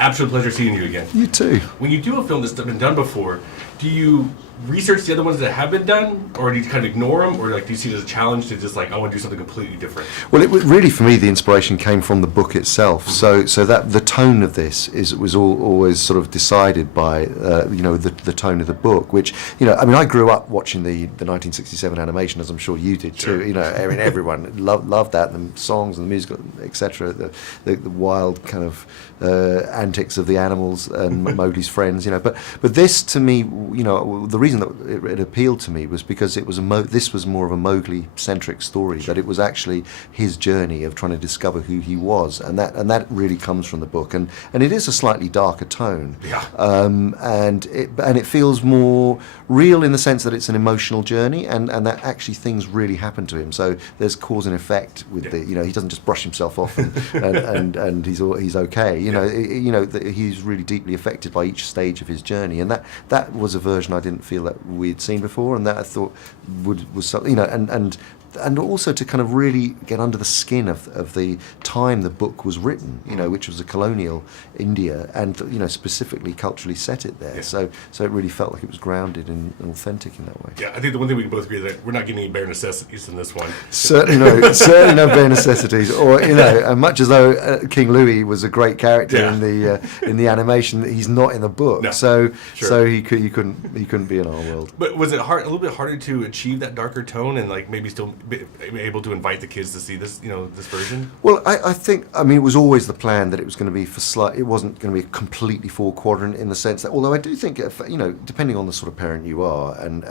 Absolute pleasure seeing you again. You too. When you do a film that's been done before, do you research the other ones that have been done, or do you kind of ignore them, or like do you see it as a challenge to just like, I want to do something completely different? Well, it really, for me, the inspiration came from the book itself. Mm-hmm. So that the tone of this was always sort of decided by the tone of the book. Which I mean, I grew up watching the 1967 animation, as I'm sure you did too. Sure. I mean, everyone loved that, and the songs and the music, etc. The wild kind of antics of the animals and Mowgli's friends. But this to me, the reason that it appealed to me was because it was this was more of a Mowgli-centric story. Sure. That it was actually his journey of trying to discover who he was, and that really comes from the book, and it is a slightly darker tone. Yeah. And it feels more real in the sense that it's an emotional journey, and that actually things really happen to him. So there's cause and effect with he doesn't just brush himself off and he's okay. He's really deeply affected by each stage of his journey, and that was a version I didn't feel that we'd seen before, and that I thought was something, and also to kind of really get under the skin of the time the book was written, which was a colonial India, and specifically culturally set it there. Yeah. So it really felt like it was grounded and authentic in that way. Yeah, I think the one thing we can both agree is that we're not getting any bare necessities in this one. Certainly no bare necessities. Or and much as though King Louis was a great character in the animation, he's not in the book. No. So he couldn't be in our world. But was it a little bit harder to achieve that darker tone and like maybe still be able to invite the kids to see this, this version? Well, I think, it was always the plan that it was going to be it wasn't going to be a completely four quadrant in the sense that, although I do think, depending on the sort of parent you are, and,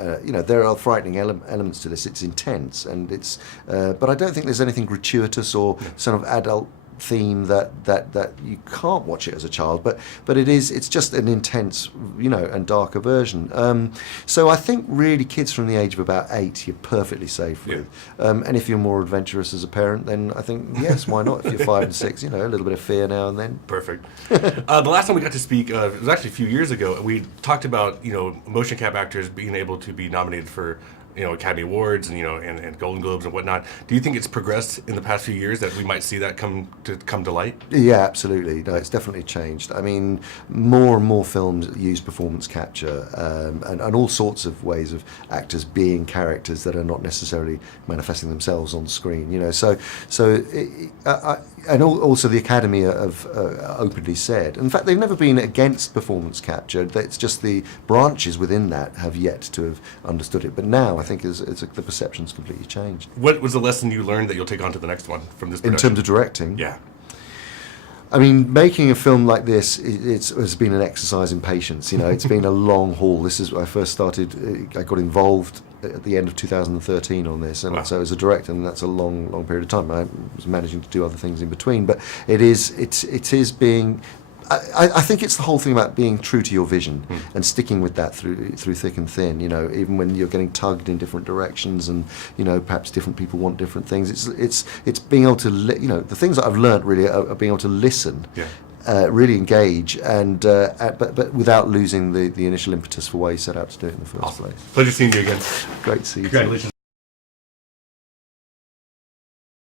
there are frightening elements to this, it's intense, and it's, but I don't think there's anything gratuitous or sort of adult theme that you can't watch it as a child, but it's just an intense and darker version, so I think really kids from the age of about 8 you're perfectly safe with, and if you're more adventurous as a parent, then I think yes, why not? If you're 5 and 6, a little bit of fear now and then. Perfect. The last time we got to speak, it was actually a few years ago. We talked about motion cap actors being able to be nominated for Academy Awards and and Golden Globes and whatnot. Do you think it's progressed in the past few years that we might see that come to light? Yeah, absolutely. No, it's definitely changed. I mean, more and more films use performance capture, and all sorts of ways of actors being characters that are not necessarily manifesting themselves on screen. And also the Academy have openly said, in fact, they've never been against performance capture. It's just the branches within that have yet to have understood it. But now I think the perception's completely changed. What was the lesson you learned that you'll take on to the next one from this production? In terms of directing? Yeah. I mean, making a film like this, has been an exercise in patience. It's been a long haul. This is I first started. I got involved at the end of 2013 on this, and wow. So as a director, and that's a long period of time. I was managing to do other things in between, but it is being. I think it's the whole thing about being true to your vision and sticking with that through thick and thin. Even when you're getting tugged in different directions, and perhaps different people want different things. It's being able to the things that I've learned really are being able to listen. Yeah. Really engage, and but without losing the initial impetus for why you set out to do it in the first place. Pleasure seeing you again. Great to see you. Congratulations.